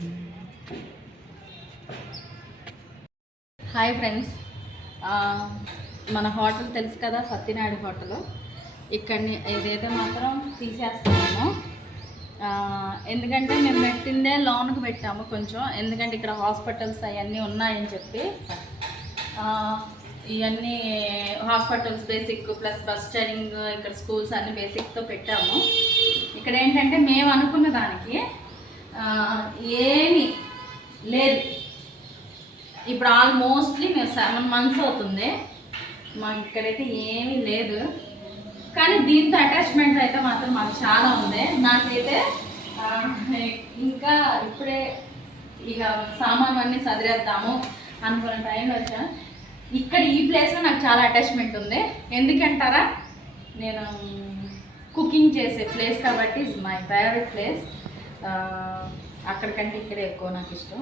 Hi friends, మన hotel తెలుసు కదా, సత్యనారాయణ హోటల్. ఇక్కడిని ఏదైతే మాత్రం తీసేస్తున్నాము. ఎందుకంటే మేము పెట్టిందే లోన్కి పెట్టాము కొంచెం, ఎందుకంటే ఇక్కడ హాస్పిటల్స్ అవన్నీ ఉన్నాయని చెప్పి. ఇవన్నీ hospitals basic plus bus standing, ఇక్కడ స్కూల్స్ అన్ని బేసిక్తో పెట్టాము. ఇక్కడ ఏంటంటే మేము అనుకున్న దానికి ఏమీ లేదు. ఇప్పుడు ఆల్మోస్ట్లీ మేము 7 months అవుతుంది, మాకు ఇక్కడైతే ఏమీ లేదు. కానీ దీంతో అటాచ్మెంట్ అయితే మాత్రం మాకు చాలా ఉంది. నాకైతే ఇంకా ఇప్పుడే ఇక సామాన్ అన్నీ సదిరేద్దాము అనుకున్న టైంలో వచ్చా. ఇక్కడ ఈ ప్లేస్లో నాకు చాలా అటాచ్మెంట్ ఉంది. ఎందుకంటారా, నేను కుకింగ్ చేసే ప్లేస్ కాబట్టి ఇట్స్ మై ఫేవరెట్ ప్లేస్. అక్కడికంటే ఇక్కడే ఎక్కువ నాకు ఇష్టం.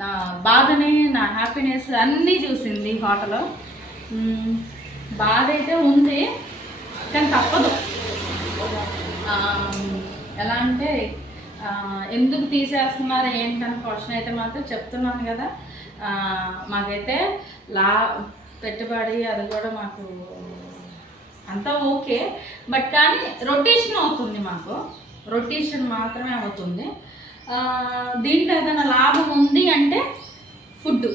నా బాధని, నా హ్యాపీనెస్ అన్నీ చూసింది హోటల్. బాధ అయితే ఉంది, కానీ తప్పదు. ఎలా అంటే ఎందుకు తీసేస్తున్నారు ఏంటని క్వశ్చన్ అయితే మాత్రం చెప్తున్నాను కదా. మాకైతే పెట్టుబడి అది కూడా మాకు అంతా ఓకే, బట్ కానీ రొటేషన్ అవుతుంది, మాకు రొటేషన్ మాత్రమే అవుతుంది. దీంట్లో ఏదైనా లాభం ఉంది అంటే ఫుడ్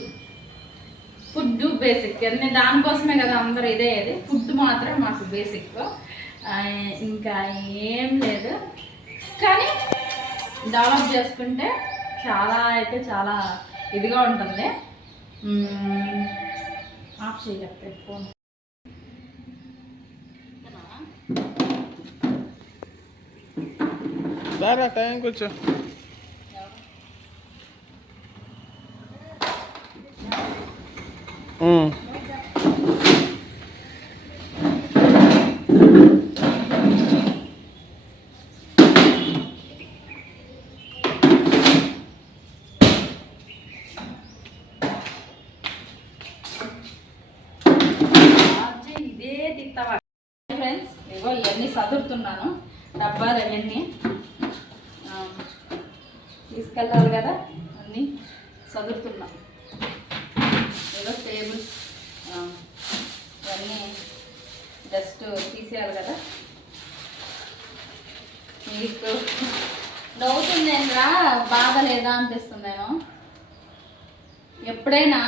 బేసిక్, అన్నీ దానికోసమే కదా అందరూ ఇదే. ఫుడ్ మాత్రం మాకు బేసిక్, ఇంకా ఏం లేదు. కానీ డెవలప్ చేసుకుంటే చాలా అయితే చాలా ఇదిగా ఉంటుంది. ఆఫ్ చేయకపోతే ఫోన్ టైం కూర్చో. ఫ్రెండ్స్, ఇగో ఇవన్నీ సదురుతున్నాను. డబ్బాలు అవన్నీ తీసుకెళ్ళాలి కదా, అన్నీ సదురుతున్నాం. ఏదో టేబుల్స్ ఇవన్నీ జస్ట్ తీసేయాలి కదా. మీకు డౌట్ ఉందేంద్రా, బాధ లేదా అనిపిస్తుందేమో. ఎప్పుడైనా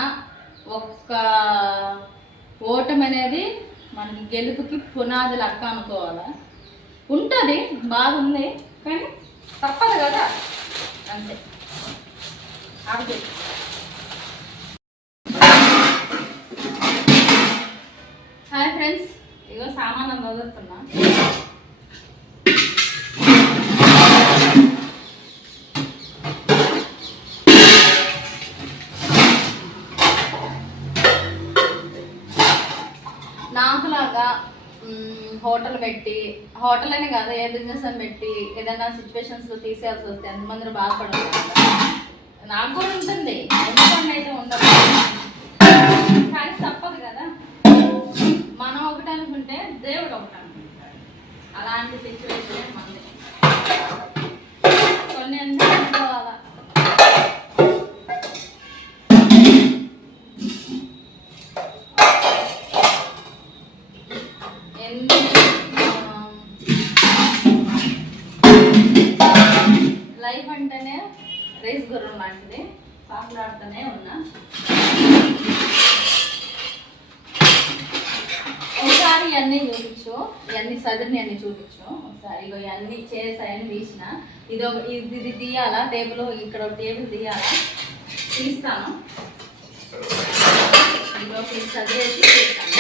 ఒక్క ఓటమి అనేది మనకి గెలుపుకి పునాది లెక్క అనుకోవాలా. ఉంటుంది, బాగుంది, కానీ తప్పదు కదా, అంతే. అది హాయ్ ఫ్రెండ్స్, ఇగో సామాన్ వదులుతున్నా. నాకులాగా హోటల్ అని కాదు, ఏ బిజినెస్ అని పెట్టి ఏదైనా సిచ్యువేషన్స్లో తీసేయాల్సి వస్తే ఎంతమంది బాధపడదు. నాకు కూడా ఉంటుంది, ఎందుకంటే అయితే ఉండదు, కానీ తప్పదు కదా. మనం ఒకటి అనుకుంటే దేవుడు ఒకటి అనుకుంటాడు. అలాంటి సిచ్యువేషన్ మనది. కొన్ని అనుకోవాలా. లైఫ్ అంటేనే రేస్ గుర్రం లాంటిది, పాకులాడుతూనే ఉన్నా. ఒకసారి ఇవన్నీ చూపించు, ఇవన్నీ సదిరిని అన్నీ చూపించు ఒకసారి. ఇగో ఇవన్నీ చేసాయని తీసిన. ఇది తీయాలా, టేబుల్ ఇక్కడ టేబుల్ తీయాలా, తీస్తాను. ఇగో సదిరేసి తీస్తాను.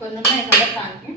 కొన్ని ఉన్నాయి కదటానికి.